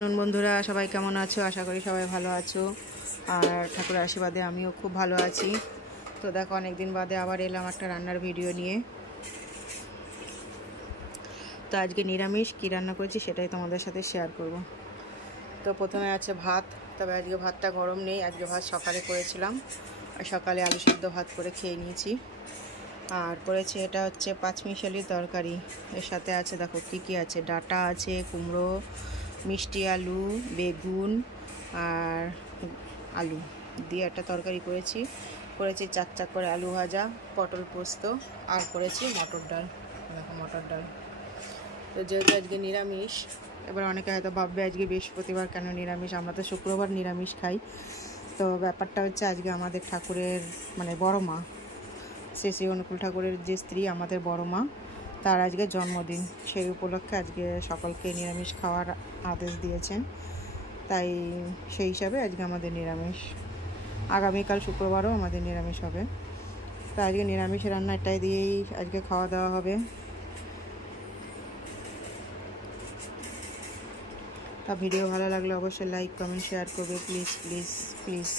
বন্ধুরা সবাই কেমন আছো? আশা করি সবাই ভালো আছো। আর ঠাকুরের আশীর্বাদে আমিও খুব ভালো আছি। তো দেখো অনেকদিন বাদে আবার এলাম একটা রান্নার ভিডিও নিয়ে। তো আজকে নিরামিষ কী রান্না করেছি সেটাই তোমাদের সাথে শেয়ার করব। তো প্রথমে আছে ভাত, তবে আজকে ভাতটা গরম নেই, আজকে ভাত সকালে করেছিলাম। আর সকালে আলু সিদ্ধ ভাত করে খেয়ে নিয়েছি। আর করেছি এটা হচ্ছে পাঁচমিশালি তরকারি। এর সাথে আছে দেখো কী কী আছে, ডাঁটা আছে, কুমড়ো, মিষ্টি আলু, বেগুন আর আলু দিয়ে একটা তরকারি করেছি। চাক চাক করে আলু ভাজা, পটল পোস্ত আর করেছি মটর ডাল। দেখো মটর ডাল। তো যেহেতু আজকে নিরামিষ, এবার অনেকে হয়তো ভাববে আজকে বৃহস্পতিবার কেন নিরামিষ, আমরা তো শুক্রবার নিরামিষ খাই। তো ব্যাপারটা হচ্ছে আজকে আমাদের ঠাকুরের মানে বড় মা, শ্রী অনুকূল ঠাকুরের যে স্ত্রী আমাদের বড় মা, তার আজকে জন্মদিন। সেই উপলক্ষে আজকে সকলকে নিরামিষ খাওয়ার আদেশ দিয়েছেন, তাই সেই হিসাবে আজকে আমাদের নিরামিষ। আগামীকাল শুক্রবারও আমাদের নিরামিষ হবে। তো আজকে নিরামিষ রান্না এটাই দিয়েই আজকে খাওয়া দাওয়া হবে। তা ভিডিও ভালো লাগলে অবশ্যই লাইক কমেন্ট শেয়ার করবে, প্লিজ প্লিজ প্লিজ।